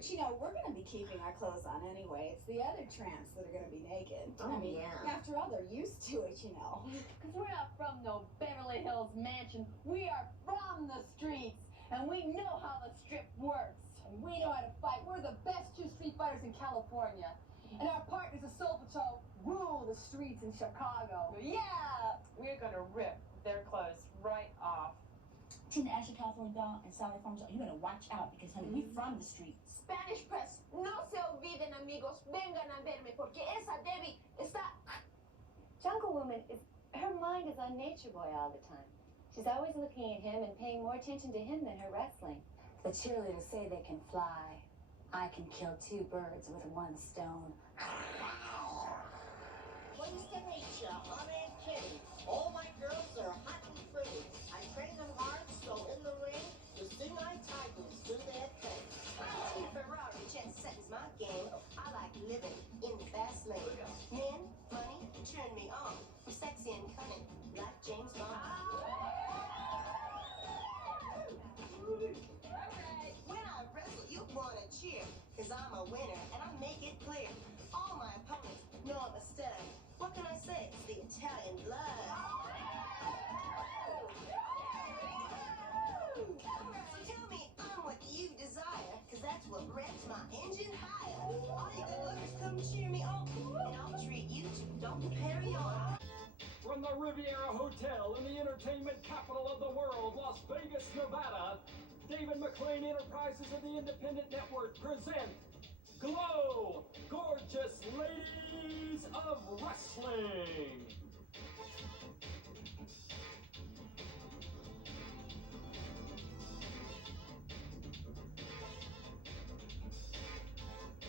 But you know, we're going to be keeping our clothes on anyway. It's the other tramps that are going to be naked. Oh, I mean, yeah. after all, they're used to it, you know. Because we're not from no Beverly Hills mansion. We are from the streets. And we know how the strip works. And we know how to fight. We're the best two street fighters in California. And our partners, the Soul Patrol, rule the streets in Chicago. Yeah! We're gonna rip their clothes right off. Tina Ashley, California Dawn, and Sally Farms, you're gonna watch out because, honey, we from the streets. Spanish press, no se olviden, amigos. Vengan a verme, porque esa Debbie está... Jungle Woman her mind is on Nature Boy all the time. She's always looking at him and paying more attention to him than her wrestling. The cheerleaders say they can fly. I can kill 2 birds with 1 stone. Please to meet ya, I'm Aunt Kitty. All my girls are hot and pretty. I train them hard, so in the ring, you see my tigers do their thing. I'm Ferrari, jet sett's my game. I like living in the fast lane. Men, money, turn me on. I'm sexy and cunning, like James Bond. When I wrestle, you wanna cheer, cause I'm a winner, and I make it clear. All my opponents know I'm a stud. What can I say? It's the Italian blood. So tell me I'm what you desire, cause that's what revs my engine higher. All you good lookers come cheer me on, and I'll treat you to Don't Carry On. From the Riviera Hotel in the entertainment capital of the world, Las Vegas, Nevada, David McLean Enterprises of the Independent Network present G.L.O.W, Gorgeous Ladies of Wrestling.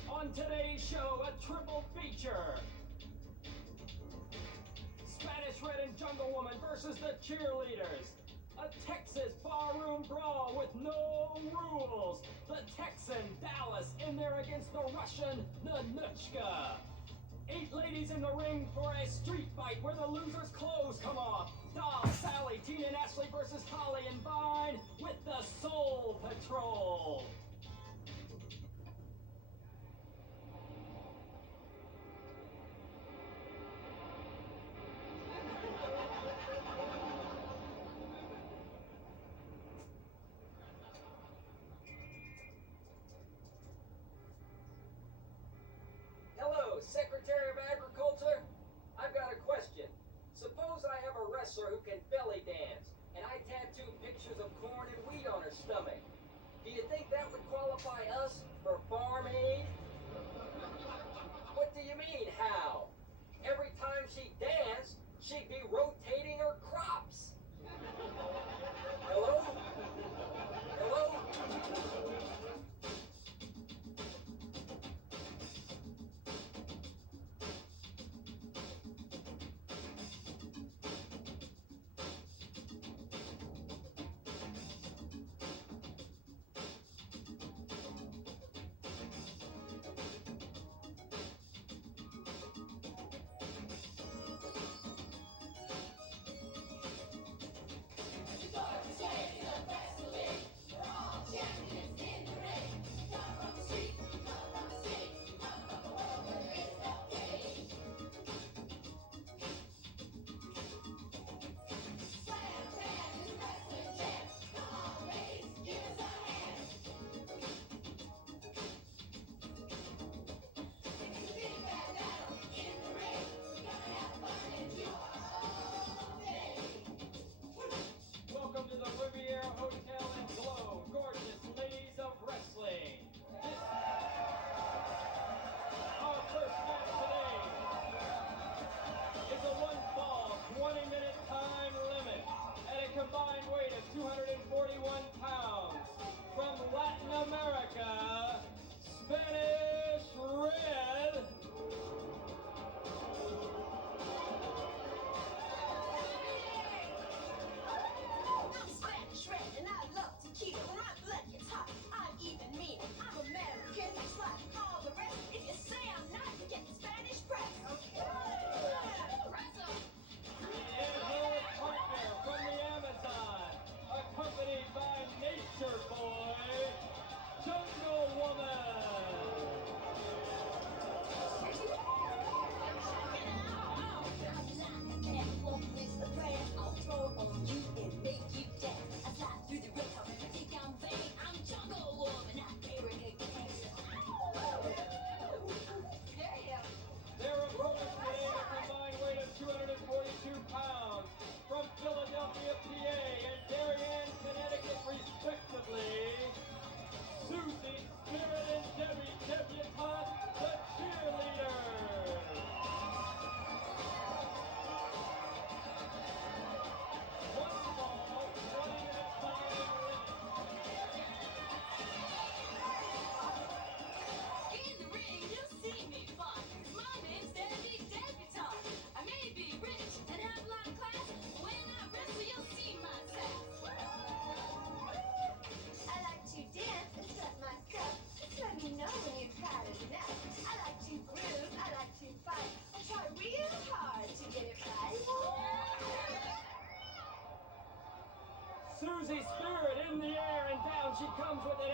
On today's show, a triple feature. Spanish Red and Jungle Woman versus the Cheerleaders. A Texas barroom brawl with no rules. The Texan Dallas in there against the Russian Ninotchka. 8 ladies in the ring for a street fight where the losers' clothes come off. Doll, Sally, Tina and Ashley versus Holly and Vine with the Soul Patrol. Secretary of Agriculture, I've got a question. Suppose I have a wrestler who can belly dance, and I tattoo pictures of corn and wheat on her stomach. Do you think that would qualify us for farm aid? What do you mean, how? Every time she danced, she'd be rotating her crops. Hello? Hello?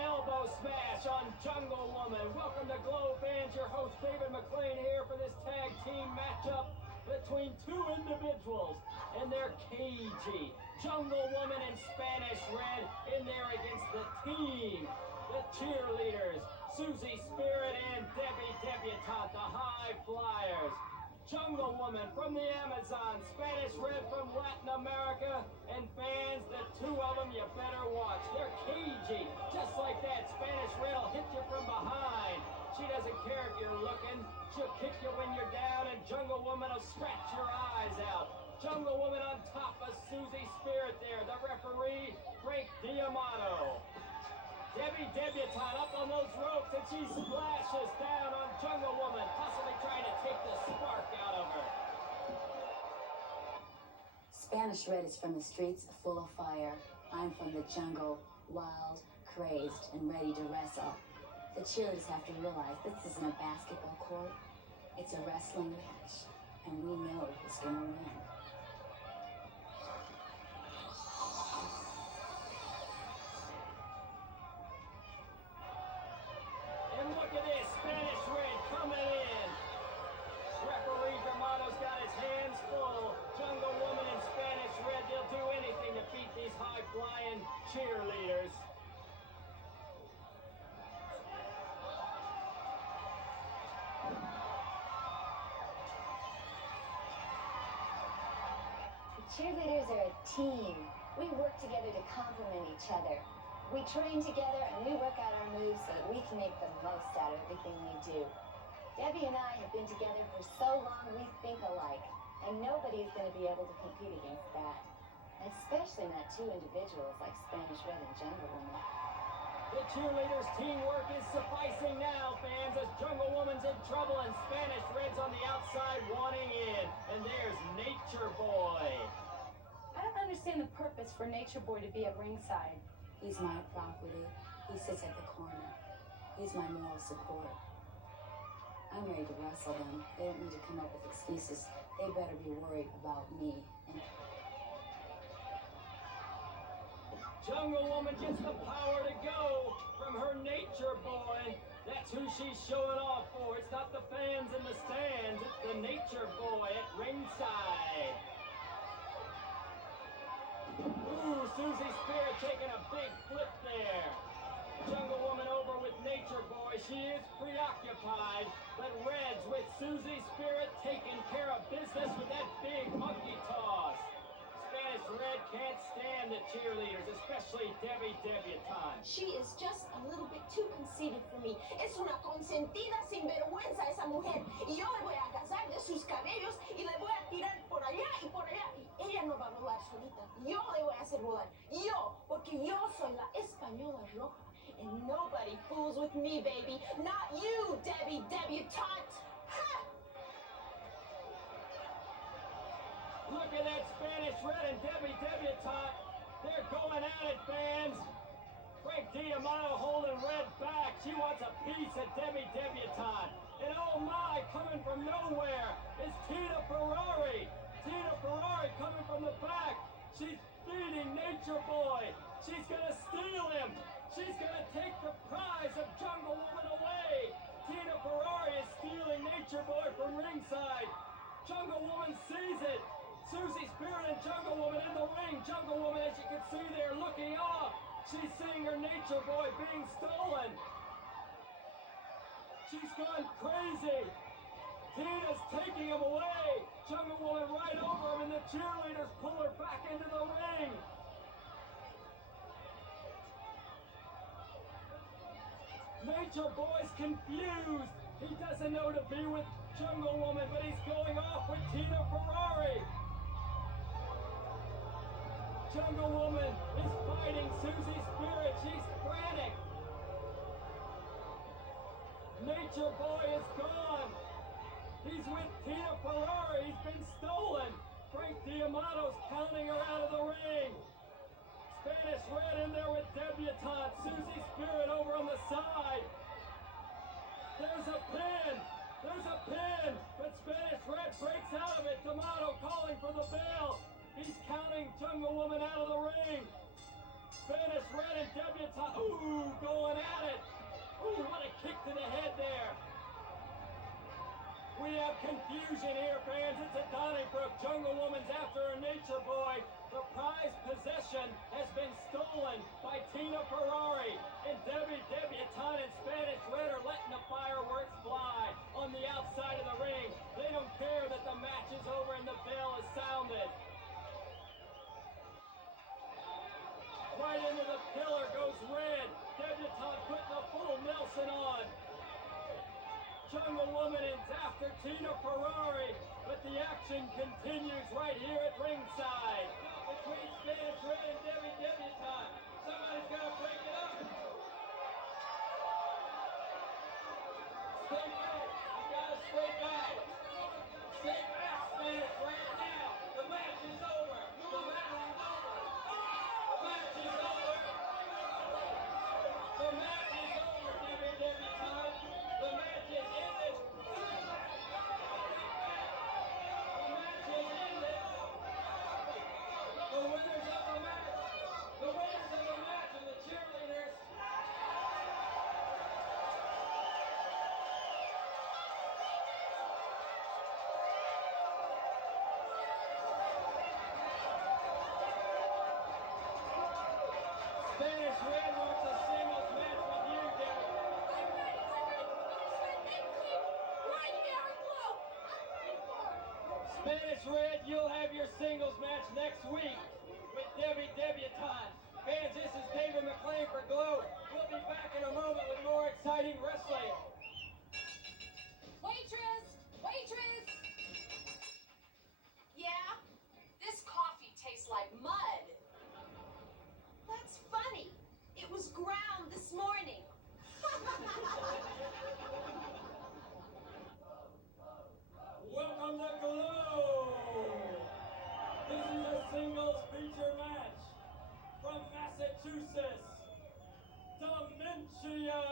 elbow smash on Jungle Woman. Welcome to G.L.O.W fans. Your host David McLean here for this tag team matchup between two individuals. And they're cagey. Jungle Woman in Spanish red in there against the team. The Cheerleaders, Susie Spirit and Debbie Debutante, the High Flyers. Jungle Woman from the Amazon, Spanish red from Latin America, and fans, the two of them you better watch. They're cagey, just like that. Spanish red will hit you from behind. She doesn't care if you're looking. She'll kick you when you're down, and Jungle Woman will scratch your eyes out. Jungle Woman on top of Susie Spirit there. The referee, Frank D'Amato. Debbie Debutante up on those ropes, and she splashes down on Jungle Woman, possibly trying to take the spark out of her. Spanish red is from the streets full of fire. I'm from the jungle, wild, crazed, and ready to wrestle. The cheerleaders have to realize this isn't a basketball court. It's a wrestling match, and we know who's gonna win. And look at this, Spanish red coming in. Referee D'Amato's got his hands full. Jungle Woman in Spanish red, they'll do anything to beat these high-flying cheerleaders. Cheerleaders are a team. We work together to complement each other. We train together and we work out our moves so that we can make the most out of everything we do. Debbie and I have been together for so long we think alike, and nobody's going to be able to compete against that. Especially not two individuals like Spanish Red and Jungle Woman. The cheerleaders' teamwork is sufficing now, fans, as Jungle Woman's in trouble and Spanish Red's on the outside wanting in. And there's Nature Boy. I don't understand the purpose for Nature Boy to be at ringside. He's my property. He sits at the corner. He's my moral support. I'm ready to wrestle them. They don't need to come up with excuses. They better be worried about me. And Jungle Woman gets the power to go from her Nature Boy. That's who she's showing off for. It's not the fans in the stands. It's the Nature Boy at ringside. Ooh, Susie Spirit taking a big flip there. Jungle Woman over with Nature Boy. She is preoccupied, but Red's with Susie Spirit taking care of business with that big monkey toss. Spanish Red can't stand the cheerleaders, especially Debbie Debutante. She is just a little bit too conceited for me. Es una consentida sinvergüenza esa mujer. Y yo le voy a agarrar de sus cabellos y le voy a tirar por allá y por allá. Y ella no va a rodar solita. Yo le voy a hacer rodar. Yo, porque yo soy la española roja. And nobody fools with me, baby. Not you, Debbie Debutante. Ha! Look at that Spanish Red and Debbie Debutante. They're going at it, fans. Frank D'Amato holding Red back. She wants a piece of Debbie Debutante. And oh my, coming from nowhere is Tina Ferrari. Tina Ferrari coming from the back. She's beating Nature Boy. She's gonna steal him. She's gonna take the prize of Jungle Woman away. Tina Ferrari is stealing Nature Boy from ringside. Jungle Woman sees it. Susie Spirit and Jungle Woman in the ring. Jungle Woman, as you can see there, looking off. She's seeing her Nature Boy being stolen. She's gone crazy. Tina's taking him away. Jungle Woman right over him, and the cheerleaders pull her back into the ring. Nature Boy's confused. He doesn't know to be with Jungle Woman, but he's going off with Tina Ferrari. Jungle Woman is fighting Susie Spirit. She's frantic. Nature Boy is gone. He's with Tina Ferrari. He's been stolen. Frank D'Amato's counting her out of the ring. Spanish Red in there with Debutante. Susie Spirit over on the side. There's a pin. There's a pin. But Spanish Red breaks out of it. D'Amato calling for the bell. He's counting Jungle Woman out of the ring. Spanish Red and Debutante. Ooh, going Jungle Woman is after Tina Ferrari, but the action continues right here at ringside. Between Spanish Red and Debbie time. Somebody's got to break it up. Stay back. You got to stay back. Stay back, Spanish Red. Now, the match is over. The match is over. The match is over. The match is over, Debbie time. The match is ended. The match is ended. The winners of the match. The winners of the match are the cheerleaders. Spanish Red wants a singles match with you, Debbie. Spanish Red, you'll have your singles match next week with Debbie time. Fans, this is David McLean for G.L.O.W. We'll be back in a moment with more exciting wrestling. Waitress! Waitress! Yeah? This coffee tastes like mud. That's funny. It was ground this morning. Welcome to G.L.O.W. This is a singles feature match from Massachusetts, Dementia.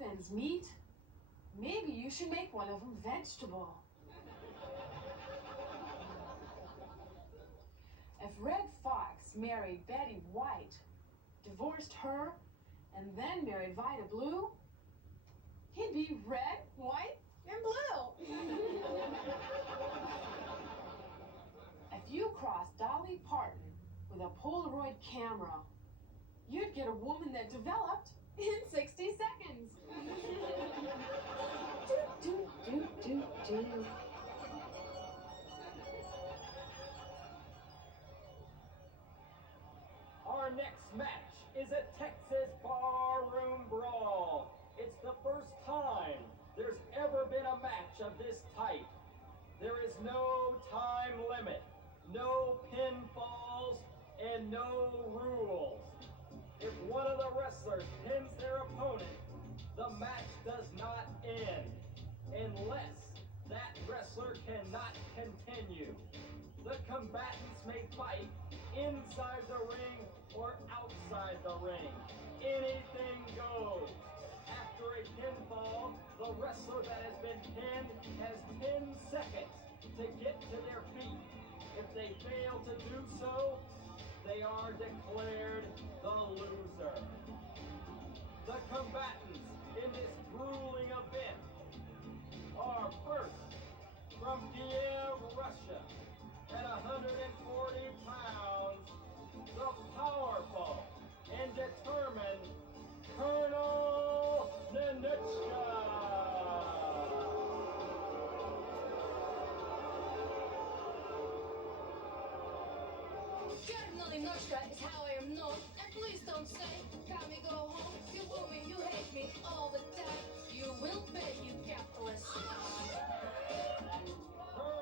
ends meat, maybe you should make one of them vegetable. If Red Fox married Betty White, divorced her, and then married Vida Blue, he'd be red, white, and blue. If you crossed Dolly Parton with a Polaroid camera, you'd get a woman that developed in 60 seconds. do. Our next match is a Texas barroom brawl. It's the first time there's ever been a match of this type. There is no time limit, no pinfalls, and no rules. If one of the wrestlers pins their opponent, the match does not end unless that wrestler cannot continue. The combatants may fight inside the ring or outside the ring. Anything goes. After a pinfall, the wrestler that has been pinned has 10 seconds to get to their feet. If they fail to do so, they are declared the loser. The combatants in this grueling event are first from Kiev, Russia, at 140 pounds, the powerful and determined Colonel Ninotchka. Colonel Ninotchka is how I am known, and please don't say, "Come and go home." You boo me, you hate me all the time. You will pay, you capitalist. Her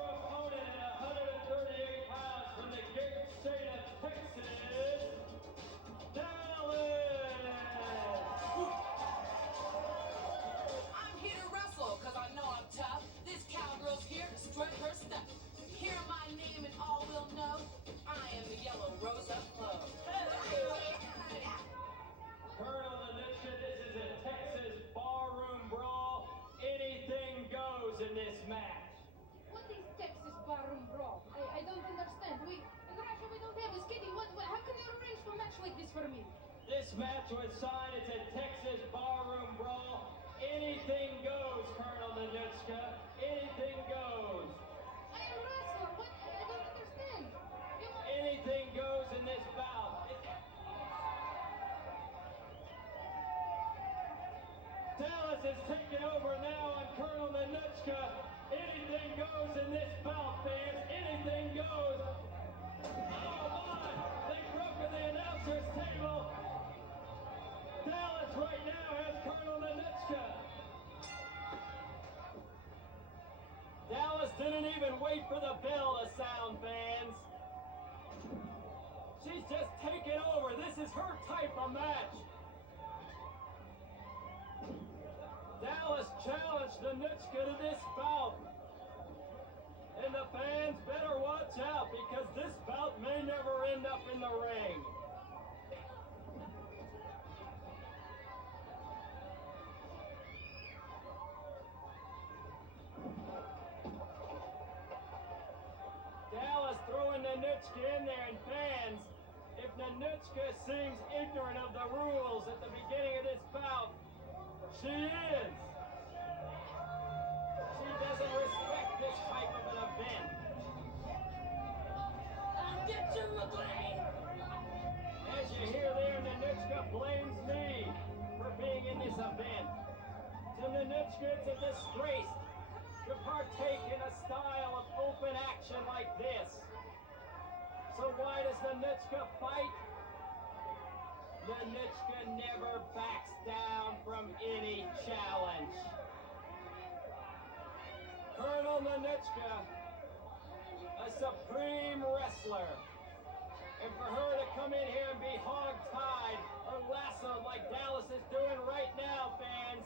opponent at 138 pounds from the great state of Texas, Dallas. I'm here to wrestle because I know I'm tough. This cowgirl's here to strut her stuff. Hear my name and all will know I am the yellow rose of clothes. Colonel Ninotchka, this is a Texas barroom brawl. Anything goes in this match. What is Texas barroom brawl? I don't understand. In Russia we don't have a skating. How can you arrange for a match like this for me? This match was signed as a Texas barroom brawl. Anything goes, Colonel Ninotchka. Anything goes. I am a wrestler. What? I don't understand. Anything goes in this bout. Dallas is taking over now on Colonel Ninotchka. Anything goes in this bout, fans. Anything goes. Oh my! They've broken the announcer's table. Dallas right now has Colonel Ninotchka. Dallas didn't even wait for the bell to sound, fans. She's just taken over. This is her type of match. Dallas challenged Ninotchka to this bout. And the fans better watch out because this bout may never end up in the ring. Dallas throwing Ninotchka in there, and fans, if Ninotchka seems ignorant of the rules at the beginning of this bout, she is. She doesn't respect this type of an event. I'll get you, McLean! As you hear there, Ninotchka blames me for being in this event. To Ninotchka, it's a disgrace to partake in a style of open action like this. So why does Ninotchka fight? Ninotchka never backs down from any challenge. Colonel Ninotchka, a supreme wrestler. And for her to come in here and be hog-tied or lassoed like Dallas is doing right now, fans,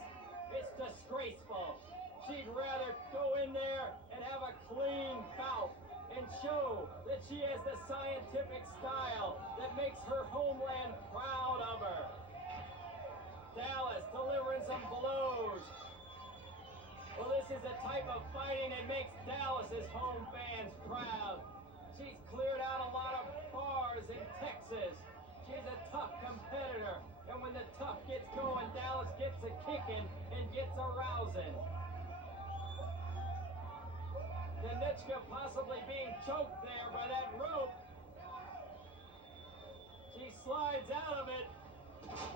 it's disgraceful. She'd rather go in there and have a clean bout and show that she has the scientific style that makes her homeland proud of her. Dallas delivering some blows. Well, this is the type of fighting that makes Dallas's home fans proud. She's cleared out a lot of bars in Texas. She's a tough competitor. And when the tough gets going, Dallas gets a kicking and gets a rousing. Ninotchka possibly being choked there by that rope. She slides out of it.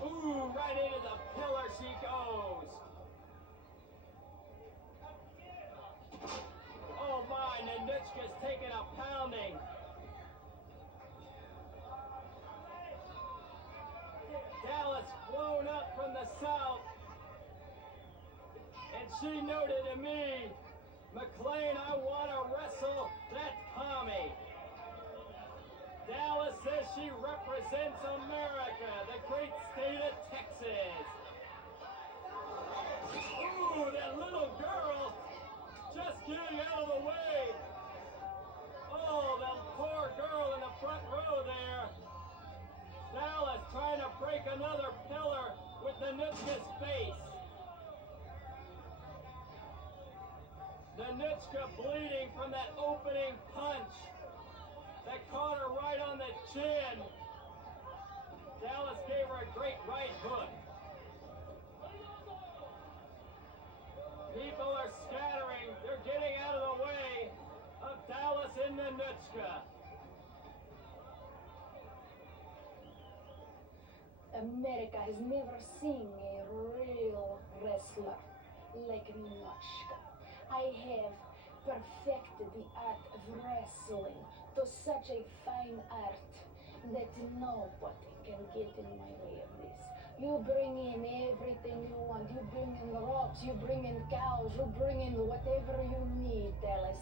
Ooh, right into the pillar she goes. Oh my, Ninotchka's taking a pounding. Dallas flown up from the south. And she noted to me, McLean, I want to wrestle that Tommy. Dallas says she represents America, the great state of Texas. Ooh, that little girl just getting out of the way. Oh, that poor girl in the front row there. Dallas trying to break another pillar with Ninotchka's face. Ninotchka bleeding from that opening punch that caught her right on the chin. Dallas gave her a great right hook. People are scattering. They're getting out of the way of Dallas and Ninotchka. America has never seen a real wrestler like Ninotchka. I have perfected the art of wrestling to such a fine art that nobody can get in my way of this. You bring in everything you want. You bring in the ropes, you bring in cows, you bring in whatever you need, Dallas.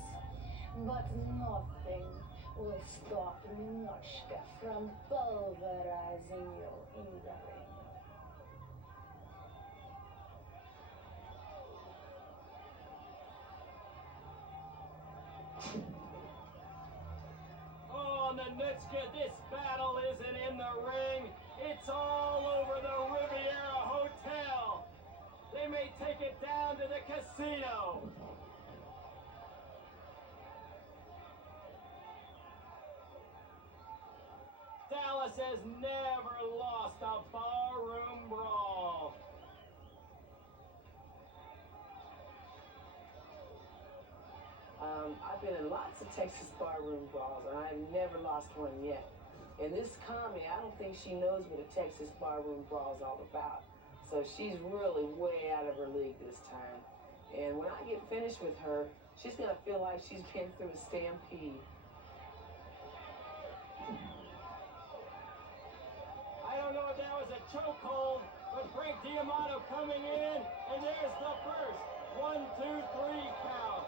But nothing will stop Ninotchka from pulverizing you in the ring. Oh, Ninotchka, this battle isn't in the ring. It's all over the Riviera Hotel. They may take it down to the casino. Dallas has never lost a barroom brawl. I've been in lots of Texas barroom brawls, and I've never lost one yet. And this Kami, I don't think she knows what a Texas barroom brawl is all about. So she's really way out of her league this time. And when I get finished with her, she's going to feel like she's been through a stampede. I don't know if that was a chokehold, but Frank D'Amato coming in, and there's the first 1, 2, 3 count.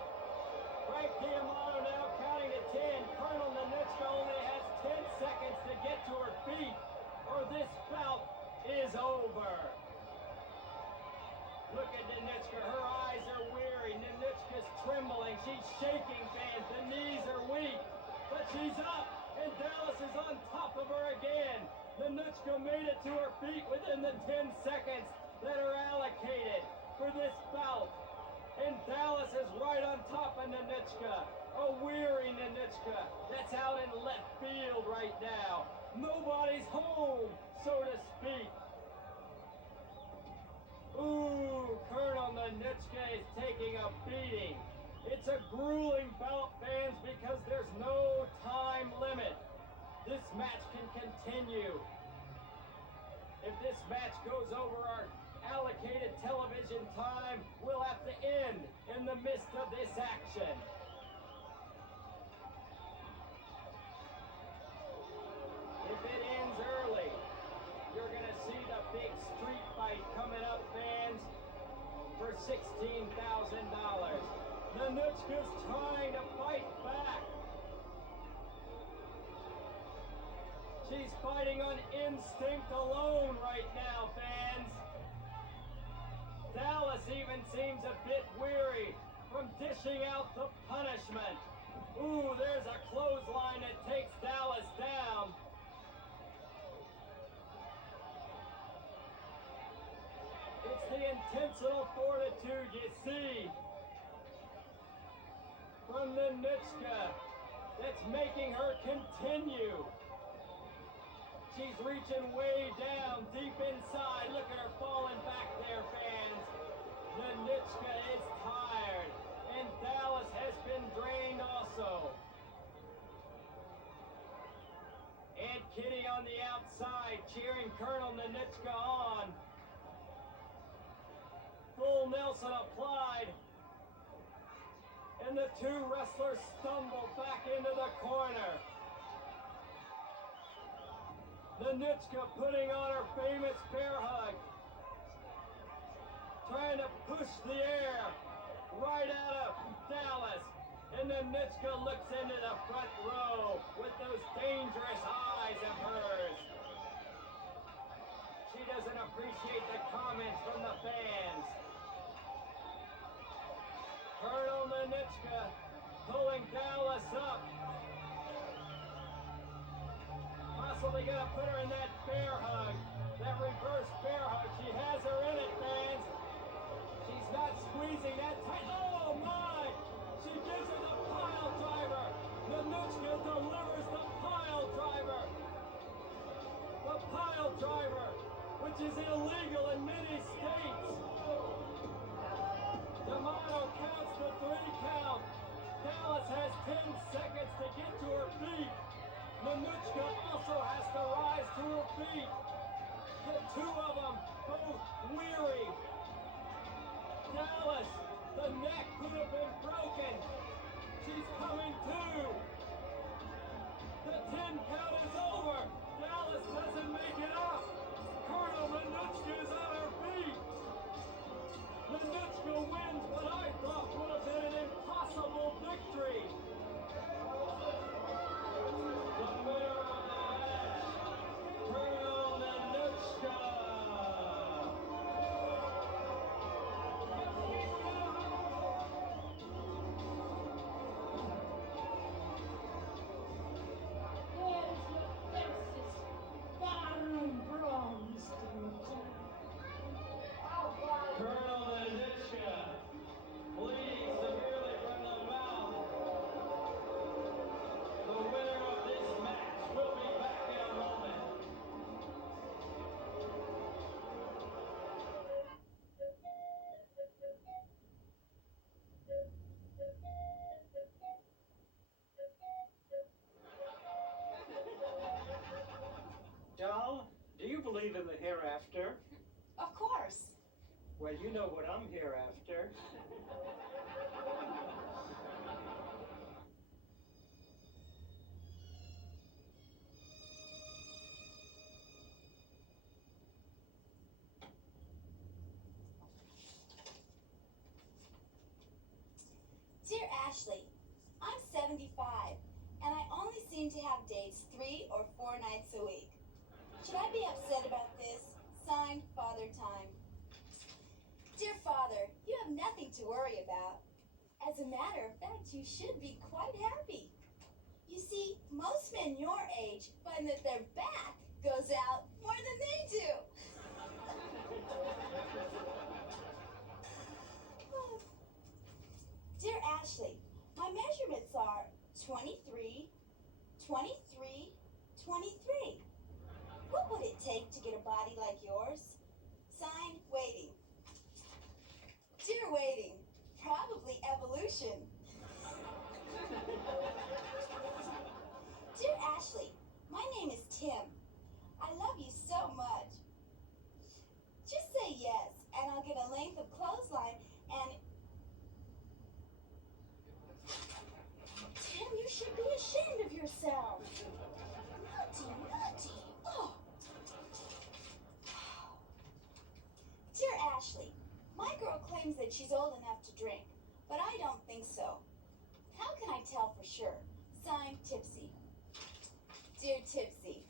Frank D'Amato now counting to 10. Colonel Ninotchka only has 10 seconds to get to her feet, or this bout is over. Look at Ninotchka. Her eyes are weary. Ninotchka's trembling. She's shaking, fans. The knees are weak. But she's up, and Dallas is on top of her again. Ninotchka made it to her feet within the 10 seconds that are allocated for this bout. And Dallas is right on top of Ninotchka. A weary Ninotchka that's out in left field right now. Nobody's home, so to speak. Ooh, Colonel Ninotchka is taking a beating. It's a grueling bout, fans, because there's no time limit. This match can continue. If this match goes over our allocated television time, we'll have to end in the midst of this action. If it ends early, you're going to see the big street fight coming up, fans, for $16,000. Ninotchka's trying to fight back. She's fighting on instinct alone right now, fans. Dallas even seems a bit weary from dishing out the punishment. Ooh, there's a clothesline that takes Dallas down. It's the intentional fortitude, you see. From Ninotchka, that's making her continue. She's reaching way down, deep inside. Look at her falling back there, fans. Ninotchka is tired, and Dallas has been drained also. Aunt Kitty on the outside, cheering Colonel Ninotchka on. Full Nelson applied. And the two wrestlers stumble back into the corner. Ninotchka putting on her famous bear hug. Trying to push the air right out of Dallas. And Ninotchka looks into the front row with those dangerous eyes of hers. She doesn't appreciate the comments from the fans. Colonel Ninotchka pulling Dallas up. Possibly gonna put her in that bear hug. That reverse bear hug. She has her in it, fans. She's not squeezing that tight. Oh my! She gives her the pile driver. Ninotchka delivers the pile driver. The pile driver, which is illegal in many states. D'Amato counts the 3 count. Dallas has 10 seconds to get to her feet. Ninotchka also has to rise to her feet. The two of them both weary. Dallas, the neck could have been broken. She's coming to. The 10 count is over. Dallas doesn't make it up. Colonel Ninotchka is on her feet. Ninotchka wins what I thought would have been an impossible victory. The winner of the match, Colonel Ninotchka. Colonel Ninotchka, bleeding severely from the mouth. The winner of this match will be back in a moment. Doll, do you believe in the hereafter? Of course. Well, you know what I'm here after. Dear Ashley, I'm 75, and I only seem to have dates 3 or 4 nights a week. Should I be upset about this? Signed, Father Time. Dear Father, you have nothing to worry about. As a matter of fact, you should be quite happy. You see, most men your age find that their back goes out more than they do. Dear Ashley, my measurements are 23, 23, 23. What would it take to get a body like yours? Sign, Waiting. Dear Waiting, probably evolution. Dear Ashley, my name is Tim. I love you so much. Just say yes, and I'll get a length of clothesline and... Tim, you should be ashamed of yourself. Naughty, naughty. Oh. Dear Ashley, my girl claims that she's old enough to drink, but I don't think so. How can I tell for sure? Signed, Tipsy. Dear Tipsy,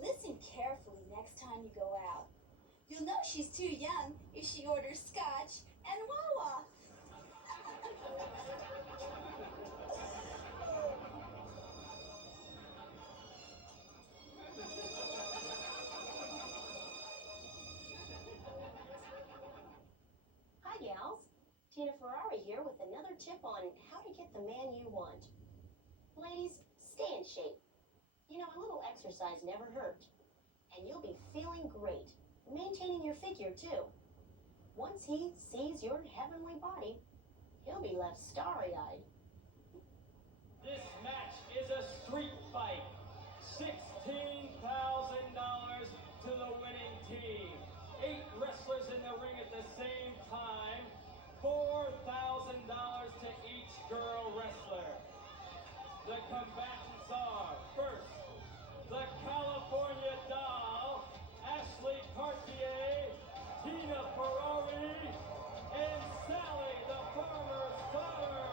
listen carefully next time you go out. You'll know she's too young if she orders scotch and Wawa. Tina Ferrari here with another tip on how to get the man you want. Ladies, stay in shape. You know, a little exercise never hurt. And you'll be feeling great. Maintaining your figure, too. Once he sees your heavenly body, he'll be left starry-eyed. This match is a street fight. $16,000 to the winning team. 8 wrestlers in the ring at the same time. $4,000 to each girl wrestler. The combatants are, first, the California Doll, Ashley Cartier, Tina Ferrari, and Sally, the farmer's daughter.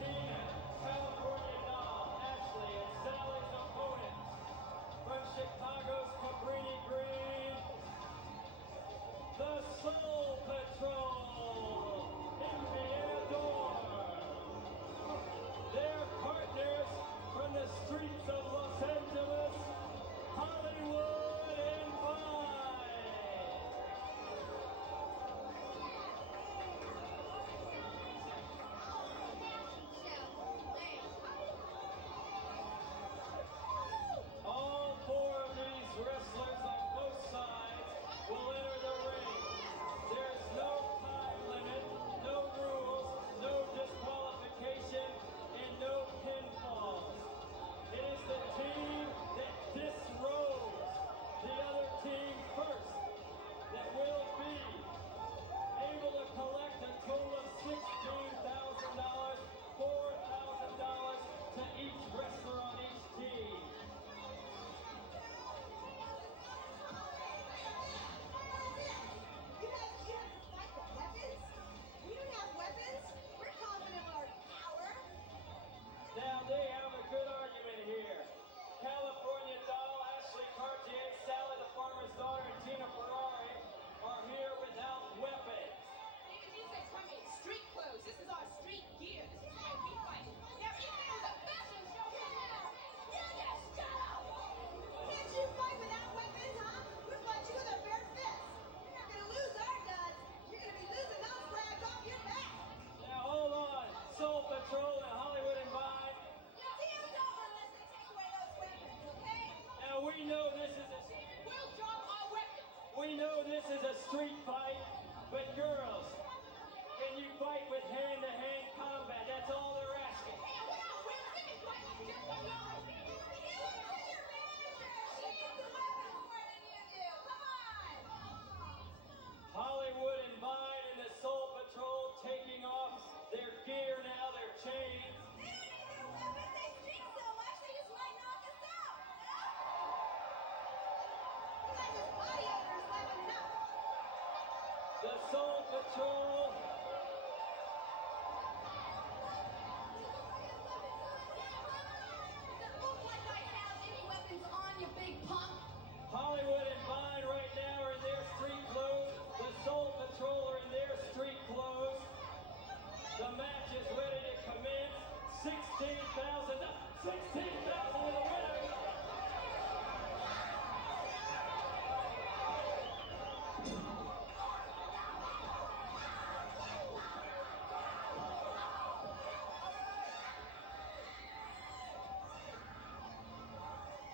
Tina, California Doll, Ashley, and Sally's opponent. From Chicago's Cabrini Green, the Soul Patrol, Indiana Door. Their partners from the streets of Los Angeles, Hollywood, and Vine. All 4 of these wrestlers on both sides will enter the ring. There's no time limit, no rules, no disqualification, and no pinfalls. It is the team that disrobes the other team first that will be able to collect a total of $16,000, $4,000 to each wrestler on each team. You guys fight with weapons? We don't have weapons. We're confident in our power. Now they have a good argument here. California Doll, Ashley Cartier, Sally the farmer's daughter, and Tina Ferrari are here without weapons. You said come in street clothes. This is our street gear. This is how we fight. Now, if it was a fashion show, Can't you fight without weapons, huh? We'll fight you with our bare fists. You're not gonna lose our guns. You're gonna be losing those rags off your back. Now hold on, Soul Patrol and Hollywood and Vine. Team's over unless they take away those weapons, okay? Now we know this is we'll drop our weapons. a street fight, but girls, can you fight with hand-to-hand combat? That's all they're asking. Hollywood and Vine and the Soul Patrol taking off their gear now, their chains. The Soul Patrol. Hollywood and Vine right now are in their street clothes. The Soul Patrol are in their street clothes. The match is ready to commence. 16,000 to the winner.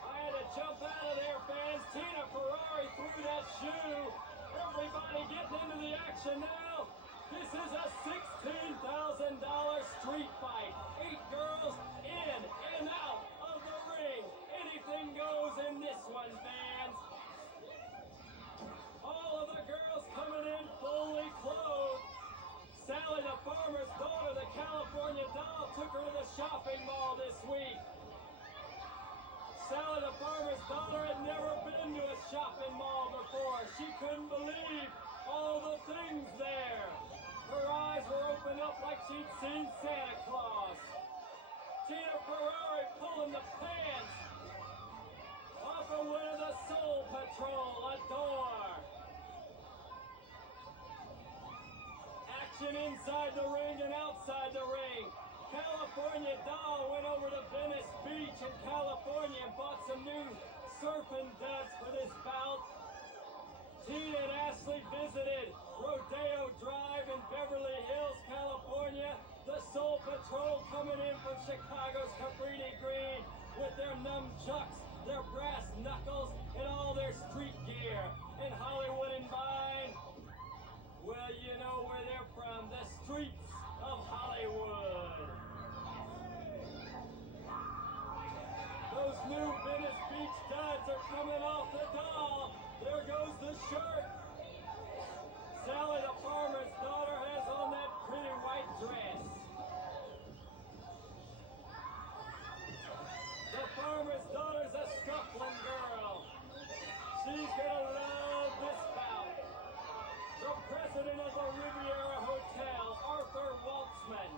I had to jump out of there, fans. Tina Ferrari threw that shoe. Everybody getting into the action now. This is a $16,000 street fight. 8 girls in and out of the ring. Anything goes in this one, fans. All of the girls coming in fully clothed. Sally, the farmer's daughter, the California Doll, took her to the shopping mall this week. Sally, the farmer's daughter, had never been to a shopping mall before. She couldn't believe all the things there. Her eyes were opened up like she'd seen Santa Claus. Tina Ferrari pulling the pants off of one of the Soul Patrol, a door. Action inside the ring and outside the ring. California doll went over to Venice Beach in California and bought some new surfing duds for this bout. Tina and Ashley visited Rodeo Drive in Beverly Hills, California. The Soul Patrol coming in from Chicago's Cabrini Green with their nunchucks, their brass knuckles, and all their street gear. In Hollywood and Vine, well, you know where they're from, the streets of Hollywood. Those new Venice Beach duds are coming off the doll. There goes the shirt. Sally the farmer's daughter has on that pretty white dress. The farmer's daughter's a scuffling girl. She's gonna love this bout. The president of the Riviera Hotel, Arthur Waltzman,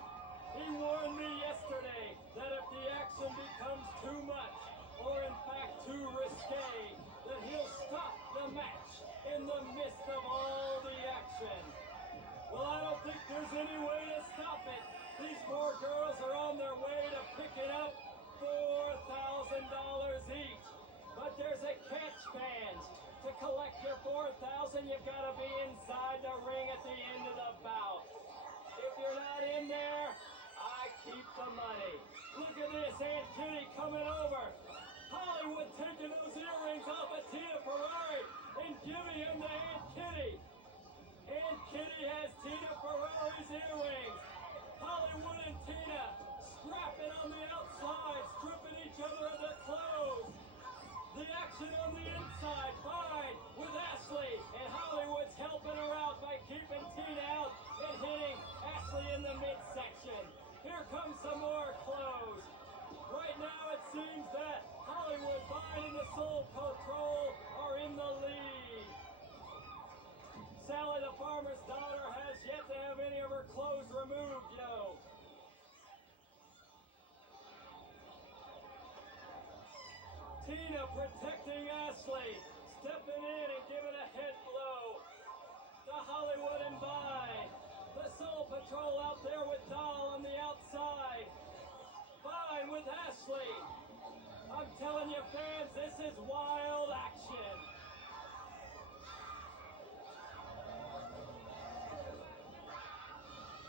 he warned me yesterday that if the action becomes too much, or in fact too risque, that he'll stop the match in the midst of all the action. Well, I don't think there's any way to stop it. These poor girls are on their way to picking up $4,000 each. But there's a catch, fans. To collect your $4,000, you've got to be inside the ring at the end of the bout. If you're not in there, I keep the money. Look at this, Aunt Kitty coming over. Hollywood taking those earrings off of Tina Ferrari and giving them to Aunt Kitty. Aunt Kitty has Tina Ferrari's earrings. Hollywood and Tina scrapping on the outside, stripping each other of their clothes. The action on the inside, fine, with Ashley, and Hollywood's helping her out by keeping Tina out and hitting Ashley in the midsection. Here comes some more clothes. Right now it seems that Hollywood, Vine, and the Soul Patrol are in the lead. Sally the farmer's daughter has yet to have any of her clothes removed, yo. Tina protecting Ashley, stepping in and giving a head blow to Hollywood and Vine. The Soul Patrol out there with Doll on the outside. Vine with Ashley. I'm telling you, fans, this is wild action.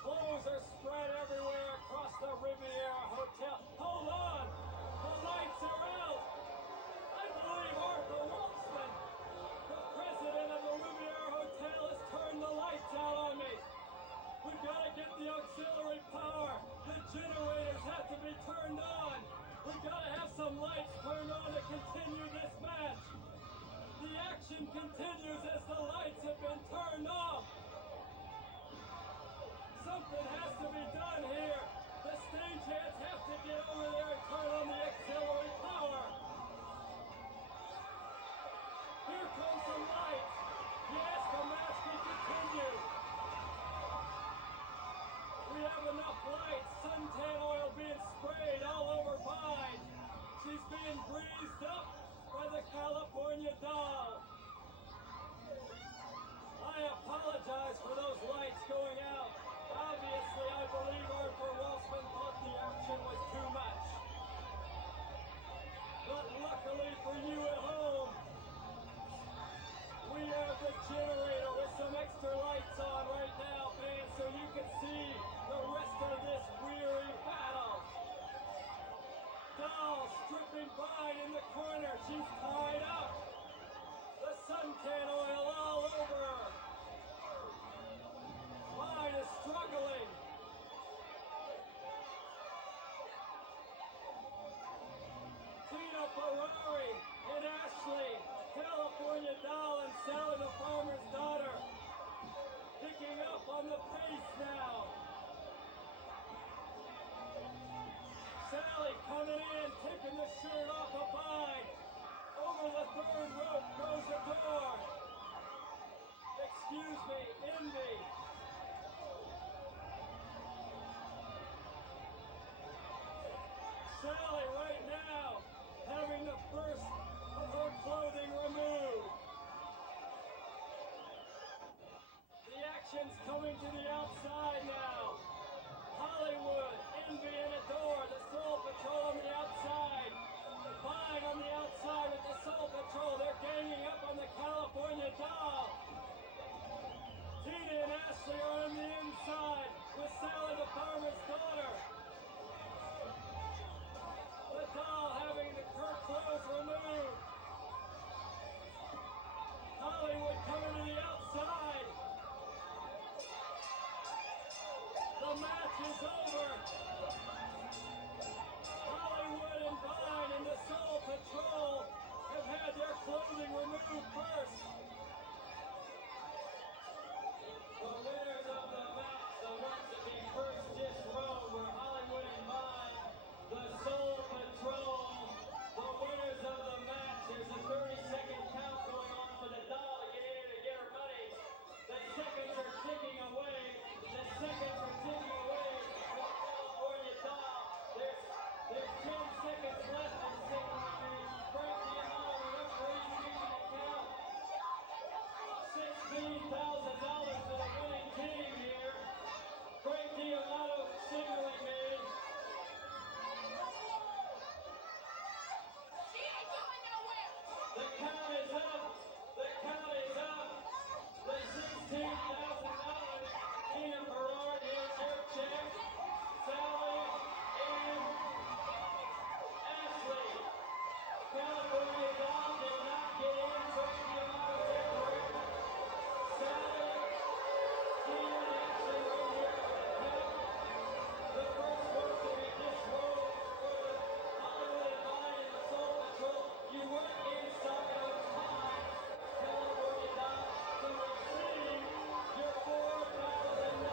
Clothes are spread everywhere across the Riviera Hotel. Hold on! The lights are out! I believe Arthur Waltzman, the president of the Riviera Hotel, has turned the lights out on me. We've got to get the auxiliary power. The generators have to be turned on. We've got to have some lights turned on to continue this match. The action continues as the lights have been turned off. Something has to be done here. The stagehands have to get over there and turn on the auxiliary power. Here comes some lights. Yes, the match can continue. We have enough lights. Suntan oil being sprayed all over Vine. She's being greased up by the California doll. I apologize for those lights going out. Obviously, I believe Arthur Waltzman thought the action was too much. But luckily for you at home, we have the generator with some extra lights on right now, fans, so you can see the rest of this weary battle. Doll stripping Vine in the corner. She's tied up. The suntan oil all over her. Vine is struggling. Tina Ferrari and Ashley, California doll and Sally the farmer's daughter, picking up on the pace now. Sally coming in, taking the shirt off of Vine. Over the third rope goes the door. Excuse me, Envy. Sally right now having the first of her clothing removed. The action's coming to the outside now. Hollywood, envy and adore the Soul Patrol on the outside. Fine on the outside with the Soul Patrol. They're ganging up on the California Doll. Tina and Ashley are on the inside with Sally the farmer's daughter. The doll having her clothes removed. Hollywood coming to the outside. The match is over. Hollywood and Vine and the Soul Patrol have had their clothing removed first. The winners of the match, the ones to be first disrobed, were Hollywood and Vine, the Soul Patrol. The winners of the match, there's a 30-second count going on for the doll to get in to get her money. The seconds are ticking away. The seconds are ticking away for the California Doll. There's 10 seconds left in Signal Game. Frank D'Amato, the referee, speaking to count. $16,000 for the winning team here. Frank D'Amato signaling me. The count is up. The count is up. The $16,000. Tina Berard, here's her check. Sally and Ashley. California Doll did not get in. Frank D'Amato said correct. Sally, Tina, and Ashley were in here for the count. The first ones to be disrobed were the Hollywood and Vine and the Soul Patrol. You weren't inside on time, California Doll, to receive your $4,000.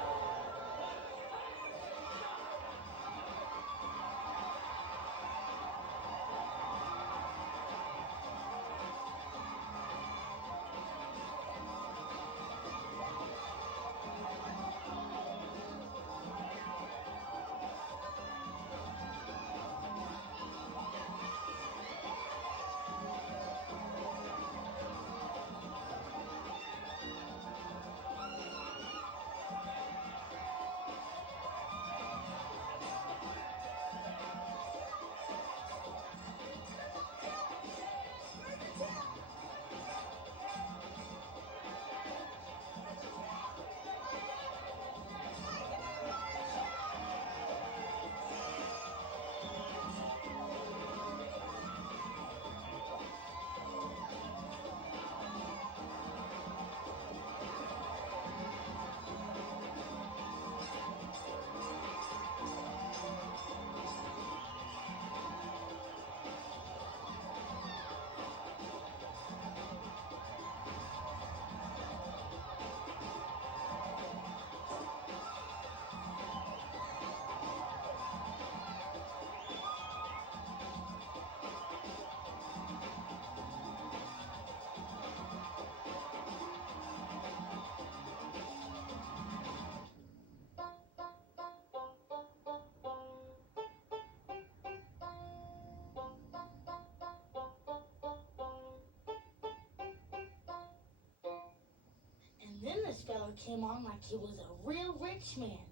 Then this fella came on like he was a real rich man.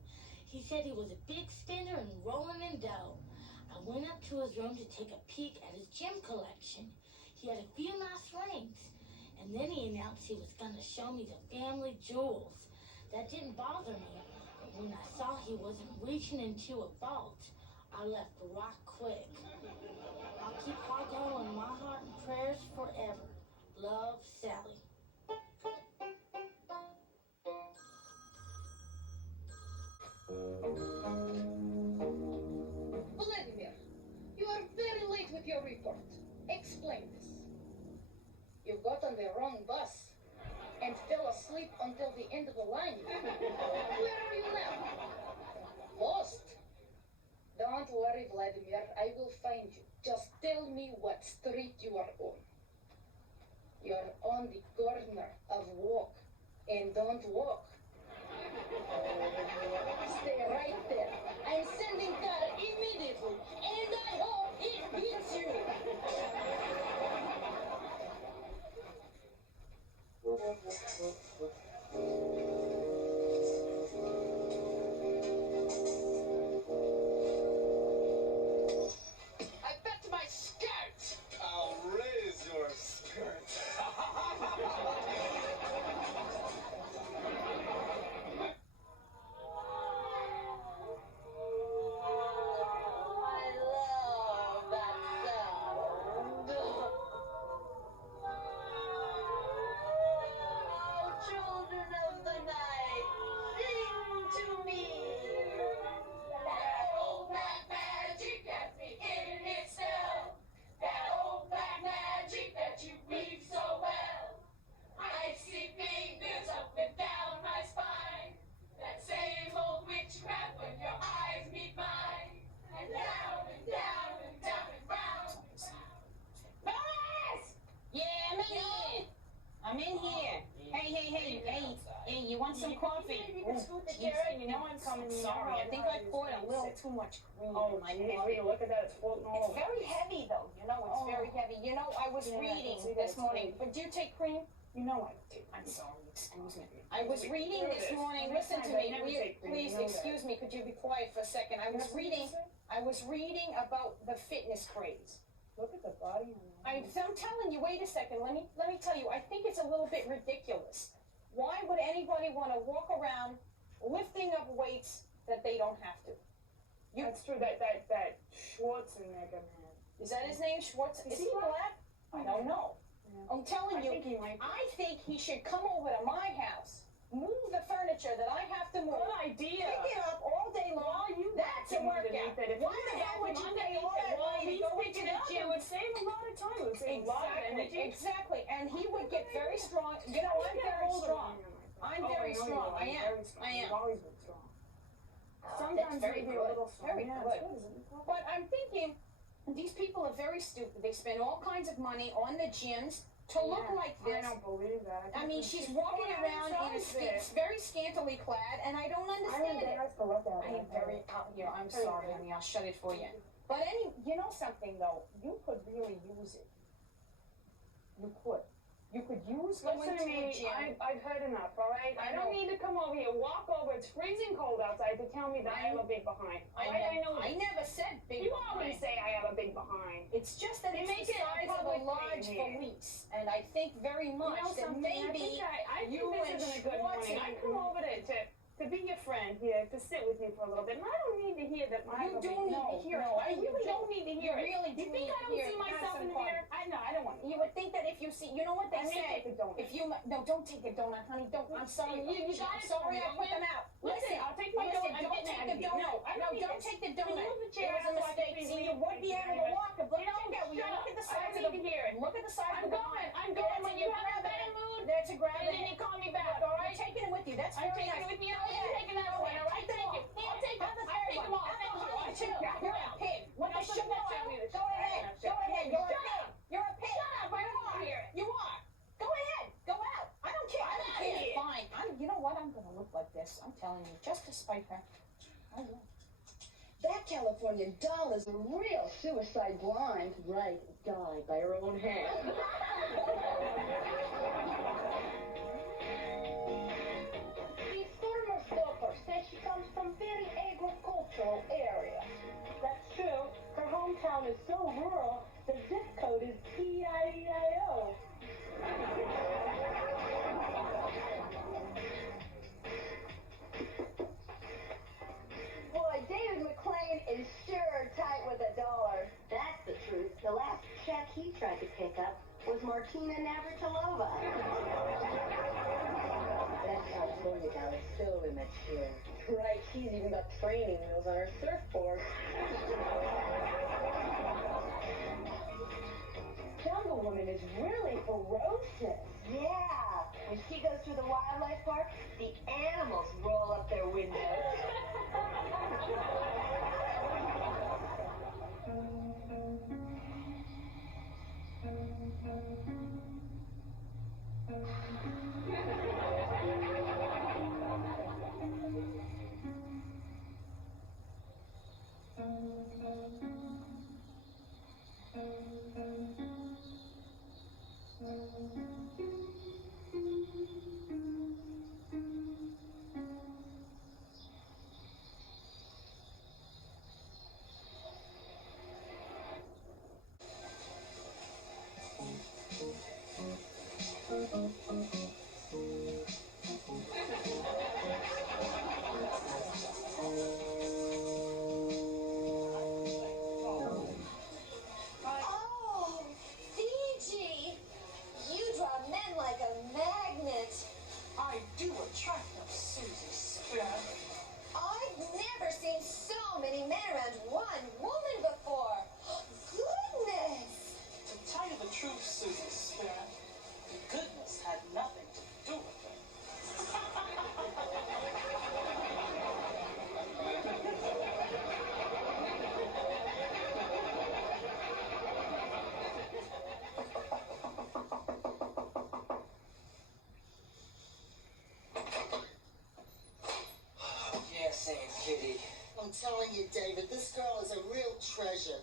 He said he was a big spender and rolling in dough. I went up to his room to take a peek at his gem collection. He had a few nice rings. And then he announced he was going to show me the family jewels. That didn't bother me. But when I saw he wasn't reaching into a vault, I left right quick. I'll keep Hoggo in my heart and prayers forever. Love, Sally. Vladimir, you are very late with your report. Explain this. You got on the wrong bus and fell asleep until the end of the line. Where are you now? Lost. Don't worry, Vladimir. I will find you. Just tell me what street you are on. You're on the corner of Walk and Don't Walk. Stay right there. I'm sending car immediately, and I hope it hits you. Sarah, you know I'm coming. Sorry, I think I poured a little too much cream. Oh, my God. Look at that. It's floating all over. It's very heavy, though. You know, it's very heavy. You know, I was reading this morning. But do you take cream? You know I do. I'm sorry. Excuse me. I was reading this morning. Listen to me. Please, excuse me. Could you be quiet for a second? I was reading about the fitness craze. Look at the body. I'm telling you. Wait a second. Let me tell you. I think it's a little bit ridiculous. Why would anybody want to walk around lifting up weights that they don't have to? That's true. That Schwarzenegger man. Is that his name? Is he black? I don't know. I'm telling you, I think he should come over to my house, move the furniture that I have to move. Good idea. Pick it up all day long. That's a workout. Why the hell would you pay all that money to go into the gym? It would save a lot of time. It would save a lot of energy. Exactly. And he would get very strong. You know, I'm very strong. I'm very strong. I am. You've always been strong. Sometimes maybe a little strong. Very good. But I'm thinking, these people are very stupid. They spend all kinds of money on the gyms to look like this. I don't believe that. I mean, she's walking around in a very scantily clad, and I don't understand it. I am very out here. I'm sorry, honey. I'll shut it for you. But you know something though? You could really use it. You could. You could use going to a gym. I've heard enough, all right? I don't need to come over here, walk over. It's freezing cold outside to tell me that I have a big behind. I never said big behind. You always say I have a big behind. It's just that it's the size of a large valise. And I think very much that maybe you and Schwarzenegger... I come over to be your friend here, to sit with you for a little bit. And I don't need to hear that I have a big... You do need to hear it. I really don't need to hear it. You think I don't see myself in the mirror? I don't want to. You would think that if you see... You know what they say? If you... No, don't take a donut, honey. Don't. I'm sorry. I'm sorry I put them out. Listen, I'll take my donut. Don't take the donut. No, don't take the donut. It was a mistake. See, you would be able to walk. But look at the size of the... Look at the size of the... I'm going. When you have a better mood, that's a grab. And then you call me back, all right? You're taking it with you. That's very nice. I'm taking it with me. I'm taking that one, all right? Thank you. I'll take it. Take them all. You're a pig. What the shit? Go ahead. Go ahead. You're a pig. You're a pig. Shut up. I don't want to hear it. You are. Go ahead. Go out. I don't care. I don't care. Fine. You know what? I'm going to look like this. I'm telling you. Just to spite her. I will. That California doll is a real suicide blind. Right. Died by her own hand. Says she comes from very agricultural area. That's true. Her hometown is so rural, the zip code is E-I-E-I-O. Boy, David McClain is sure tight with $1. That's the truth. The last check he tried to pick up was Martina Navratilova. That California gal is so immature. Right, she's even got training wheels on her surfboard. Jungle Woman is really ferocious. Yeah, when she goes through the wildlife park, the animals roll up their windows. I'm telling you, David, this girl is a real treasure.